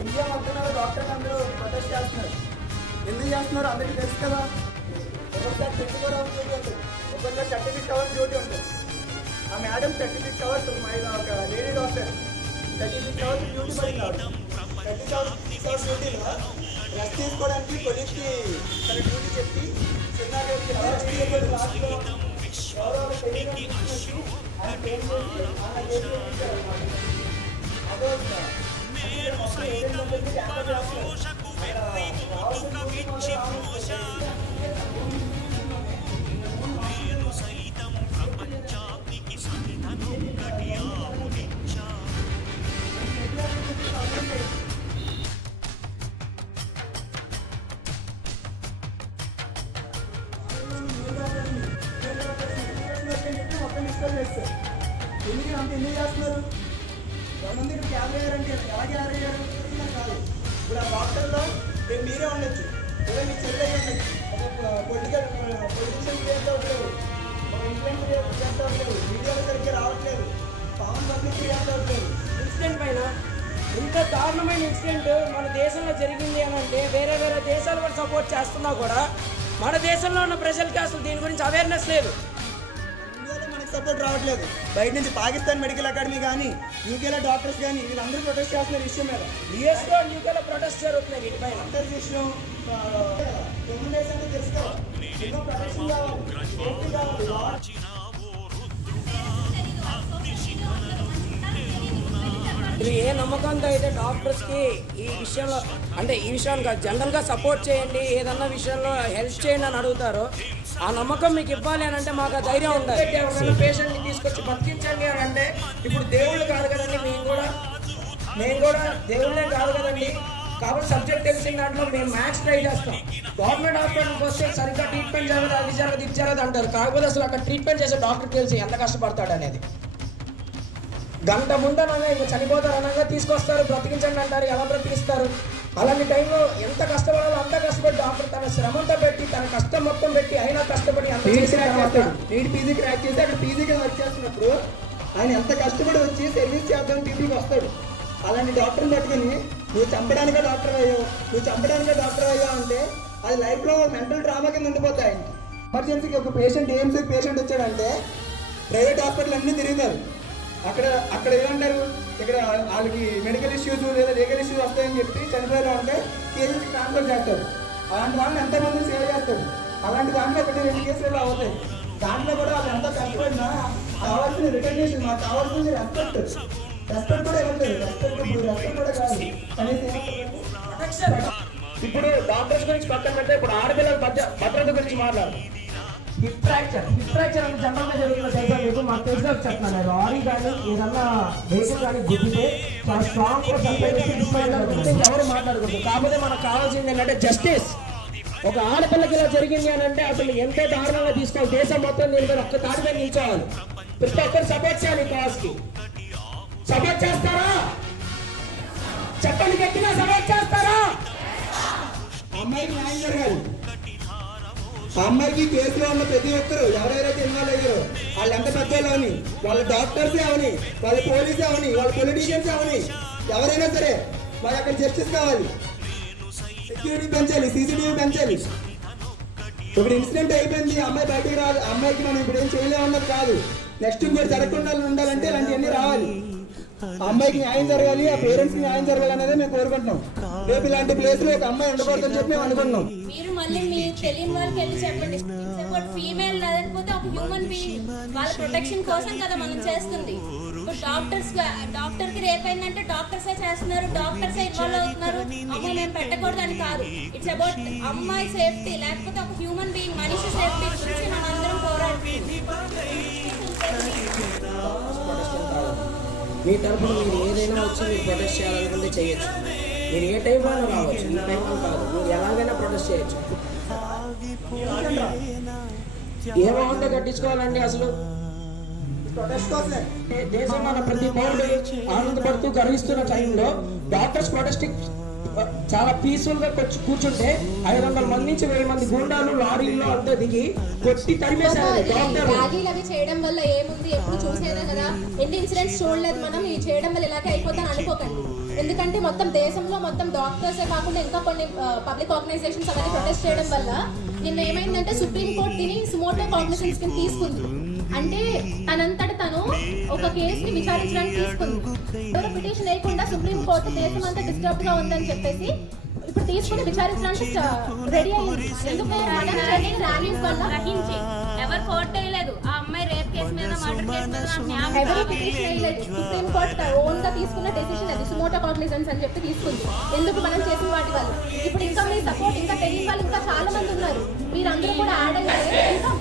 India మొత్తం డాక్టర్లు అందరూ ప్రొటెస్ట్ చేస్తున్నారు. ఎందుకు చేస్తున్నారు అందరికీ తెలుసు కదా. ఒక్కొక్కసారి 24 hours డ్యూటీ ఉంటుంది, ఒక్కొక్కసారి 36 hours డ్యూటీ ఉంటుంది. ఆ మేడం 36 hours ఒక లేడీ డాక్టర్ 36 hours డ్యూటీ పడింది. 36 hours డ్యూటీలో రెస్ట్ తీసుకోవడానికి పోలీస్కి తన డ్యూటీ చెప్పి చిన్నగా ఎందుకు చేస్తున్నారు? కొంతమంది ఇక్కడ క్యాబ్ అయ్యారంటే ఎలా క్యాబ్ అయ్యారు కాదు. ఇప్పుడు ఆ డాక్టర్లో రేపు మీరే ఉండొచ్చు, లేదా మీ చెల్లె ఉండొచ్చు. ఒక పొలిటీషియన్ క్రియేట్ అవ్వట్లేదు, ఒక ఇన్ఫ్లుయెన్స్ క్రియేట్ అవ్వట్లేదు, మీడియాలో సరిగ్గా రావట్లేదు, కామన్ పబ్లిక్ క్రియేట్ అవ్వట్లేదు. ఇన్సిడెంట్ పైన ఇంత దారుణమైన ఇన్సిడెంట్ మన దేశంలో జరిగింది అని అంటే వేరే వేరే దేశాలు కూడా సపోర్ట్ చేస్తున్నా కూడా మన దేశంలో ఉన్న ప్రజలకి అసలు దీని గురించి అవేర్నెస్ లేదు. ఇండియాలో మనకు సపోర్ట్ రావట్లేదు. బయట నుంచి పాకిస్తాన్ మెడికల్ అకాడమీ కానీ యూకేలో డాక్టర్స్ కానీ వీళ్ళందరూ ప్రొటెస్ట్ చేస్తున్నారు విషయం మీద. యూఎస్లో యూకేలో ప్రొటెస్ట్ జరుగుతున్నాయి వీటిపైన. డాక్టర్స్ విషయం తెలుసు కదా, ఎన్నో ప్రొటెక్షన్ కావాలి, సేఫ్టీ కావాలి. ఏ నమ్మకంతో అయితే డాక్టర్స్కి ఈ విషయంలో అంటే ఈ విషయాన్ని జనరల్గా సపోర్ట్ చేయండి, ఏదన్నా విషయంలో హెల్ప్ చేయండి అని అడుగుతారో ఆ నమ్మకం మీకు ఇవ్వాలి అని అంటే మాకు ఆ ధైర్యం ఉండాలి. ఎవరైనా పేషెంట్ని తీసుకొచ్చి బతికించండి అని అంటే ఇప్పుడు దేవుళ్ళు కాదు కదండి, మేము కూడా దేవుళ్ళే కాదు కదండి. కాబట్టి సబ్జెక్ట్ తెలిసిన దాంట్లో మేము మ్యాథ్స్ ట్రై చేస్తాం. గవర్నమెంట్ హాస్పిటల్కి వస్తే సరిగ్గా ట్రీట్మెంట్ జరగదు, అది జరగదు, ఇది జరగదు అంటారు. కాకపోతే అసలు అక్కడ ట్రీట్మెంట్ చేసే డాక్టర్కి తెలిసి ఎంత కష్టపడతాడు అనేది. గంట ముందనగా ఇంకా చనిపోతారు అనగా తీసుకొస్తారు, బ్రతికించండి అంటారు. ఎలా బ్రతికిస్తారు? అలాంటి టైంలో ఎంత కష్టపడాలో అంత కష్టపడి డాక్టర్ తన శ్రమంతా పెట్టి తన కష్టం మొత్తం పెట్టి అయినా కష్టపడి నీట్ పీజీ క్రాక్ చేసి అక్కడ పీజీగా వర్క్ చేస్తున్నప్పుడు ఆయన ఎంత కష్టపడి వచ్చి సర్వీస్ చేద్దాం డ్యూటీకి వస్తాడు. అలాంటి డాక్టర్ని పట్టుకుని నువ్వు చంపడానికే డాక్టర్ అయ్యావు అంటే అది లైఫ్లో మెంటల్ డ్రామా కింద ఉండిపోతాయి. ఆయనకి ఎమర్జెన్సీకి ఒక పేషెంట్ ఏఎంసీకి పేషెంట్ వచ్చాడంటే ప్రైవేట్ హాస్పిటల్ అన్నీ తిరుగుతారు. అక్కడ ఏమంటారు, ఇక్కడ వాళ్ళకి మెడికల్ ఇష్యూస్ లేదా లీగల్ ఇష్యూస్ వస్తాయని చెప్పి చనిపోయేలా ఉంటే కేసులకి ట్రాన్స్ఫర్ చేస్తారు. అలాంటి వాళ్ళని ఎంతమంది సేవ్ చేస్తారు. అలాంటి దాంట్లో 1-2 కేసులు అవుతాయి. దాంట్లో కూడా వాళ్ళు ఎంత కష్టపడినా కావాల్సిన రికగ్నిషన్, మాకు కావాల్సింది రెస్పెక్ట్ కూడా ఇవ్వట్లేదు. రెస్పెక్ట్ కూడా కాదు కనీసం. ఇప్పుడు డాక్టర్స్ గురించి పక్కన పెడితే ఇప్పుడు ఆడపిల్లల భద్రత గురించి మాట్లాడు. హిప్ ఫ్రాక్చర్ అంటే జనరల్గా జరుగుతున్న తెలుసా మీకు? మాకు తెలిసిన చెప్తున్నాను. లారీ కానీ ఏదన్నా వెహికల్ కానీ గుద్దితే చాలా స్ట్రాంగ్ ఎవరు మాట్లాడకూడదు. కాకపోతే మనకు కావాల్సింది ఏంటంటే జస్టిస్. ఒక ఆడపిల్లకి ఇలా జరిగింది అని అంటే అసలు ఎంతో దారుణంగా తీసుకోవాలి. దేశం మొత్తం దీని మీద ఒక్క తాటి మీద నిల్చోవాలి. ప్రతి ఒక్కరు సపోర్ట్ చేయాలి. కాజ్కి సపోర్ట్ చేస్తారా? చెప్పండి గట్టిగా, సపోర్ట్ చేస్తారా? అమ్మాయికి న్యాయం జరగాలి. ఆ అమ్మాయికి కేసులో ఉన్న ప్రతి ఒక్కరు ఎవరెవరైతే ఇన్వాల్వ్ అయ్యారో వాళ్ళు ఎంత పెద్దలు అవని, వాళ్ళ డాక్టర్సే అవని, వాళ్ళ పోలీసే అవని, వాళ్ళ పొలిటీషియన్స్ అవని, ఎవరైనా సరే వాళ్ళకి అక్కడ జస్టిస్ కావాలి. సెక్యూరిటీ పెంచాలి, సీసీటీవీ పెంచాలి. ఇప్పుడు ఇన్సిడెంట్ అయిపోయింది, అమ్మాయి బయటకు రాదు, అమ్మాయికి మనం ఇప్పుడు ఏం చేయలేమన్నది కాదు. నెక్స్ట్ ఇంకోటి జరగకుండా ఉండాలంటే ఇలాంటివన్నీ రావాలి. ఆ అమ్మాయికి న్యాయం జరగాలి, ఆ పేరెంట్స్కి న్యాయం జరగాలి అనేది మేము కోరుకుంటున్నాం. రేపు ఇలాంటి ప్లేస్ లో ఒక అమ్మాయి ఉండకూడదని చెప్పి మేము అనుకుంటున్నాం. మీరు మళ్ళీ మీ తెలియని వాళ్ళకి వెళ్ళి చెప్పండి. ఫీమేల్ లేకపోతే ఒక హ్యూమన్ బీయింగ్ వాళ్ళ ప్రొటెక్షన్ కోసం కదా మనం చేస్తుంది. ఇప్పుడు డాక్టర్కి రేప్ అయిందంటే డాక్టర్సే చేస్తున్నారు, డాక్టర్సే ఇన్వాల్వ్ అవుతున్నారు. అమ్మ మేము పెట్టకూడదని కాదు. ఇట్స్ అబౌట్ అమ్మాయి సేఫ్టీ, లేకపోతే ఒక హ్యూమన్ బీయింగ్ మనిషి సేఫ్టీ గురించి మనం అందరం మీ తరఫున మీరు ఏదైనా వచ్చి మీరు ప్రొటెస్ట్ చేయాలనుకుంటే చేయొచ్చు. మీరు ఏ టైంలో రావచ్చు, ఈ టైంలో కాదు. మీరు ఎలాగైనా ప్రొటెస్ట్ చేయొచ్చు. ఏమవుతుందో కట్టించుకోవాలండి. అసలు దేశంలో ప్రతి పౌరుడు ఆనందపడుతూ గర్విస్తున్న టైంలో డాక్టర్స్ చాలా పీస్ఫుల్ గా కూర్చుంటే 500 మంది నుంచి 1000 మంది గుండాలు లారీల్లో అంతా దిగి కొట్టి తరిమేశారు. ర్యాలీలు అవి చేయడం వల్ల ఏముంది, ఎప్పుడు చూసేదే కదా, ఎన్ని ఇన్సిడెంట్స్ చూడలేదు మనం. ఇవి చేయడం వల్ల ఇలాగే అయిపోతాను అనుకోకండి. ఎందుకంటే మొత్తం దేశంలో మొత్తం డాక్టర్సే కాకుండా ఇంకా కొన్ని పబ్లిక్ ఆర్గనైజేషన్స్ అవన్నీ ప్రొటెస్ట్ చేయడం వల్ల నిన్న ఏమైందంటే సుప్రీం కోర్టు దీని సుమోటో కాగ్నిజెన్స్ కింద తీసుకుంది. అంటే తనంతట తను ఒక కేసుని విచారించడానికి తీసుకుంది. ఎవరు పిటిషన్ వేయకుండా సుప్రీం కోర్టు దేశం అంతా డిస్టర్బ్ గా ఉందని చెప్పేసి ఇప్పుడు తీసుకుని విచారించడానికి రెడీ అయింది. ఎవరు కోర్టు వేయలేదు, ఆ అమ్మాయి రేప్ కేసు మీద మర్డర్ కేసు మీద ఎవరు పిటిషన్ వేయలేదు. సుప్రీం కోర్టు ఓన్ గా తీసుకున్న డెసిషన్ అది సుమోటో కాగ్నిజెన్స్ అని చెప్పి తీసుకుంది. ఎందుకు మనం చేసిన వాటి వల్ల. ఇప్పుడు ఇంకా మీ సపోర్ట్ ఇంకా తెలియని వాళ్ళు ఇంకా చాలా మంది ఉన్నారు. మీరందరూ కూడా యాడ్ అయితే ఇంకా